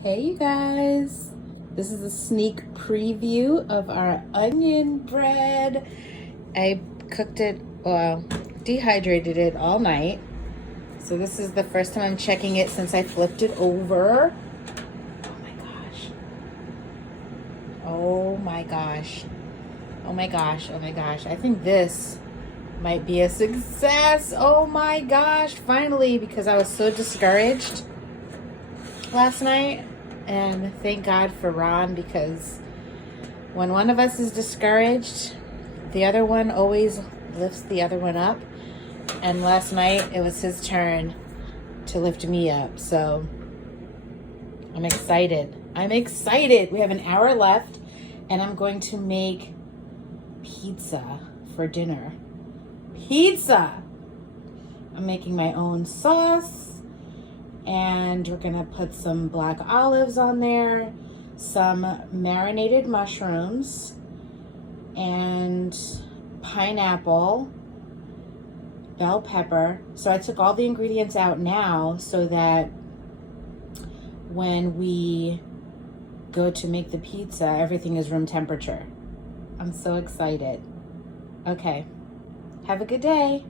Hey you guys, this is a sneak preview of our onion bread. I cooked it, well, dehydrated it all night. So this is the first time I'm checking it since I flipped it over. Oh my gosh. Oh my gosh. Oh my gosh. Oh my gosh. I think this might be a success. Oh my gosh. Finally, because I was so discouraged last night. And thank God for Ron, because when one of us is discouraged, the other one always lifts the other one up. And last night it was his turn to lift me up. So I'm excited. I'm excited. We have an hour left and I'm going to make pizza for dinner. Pizza! I'm making my own sauce. And we're gonna put some black olives on there, some marinated mushrooms, and pineapple, bell pepper. So I took all the ingredients out now so that when we go to make the pizza, everything is room temperature. I'm so excited. Okay, have a good day.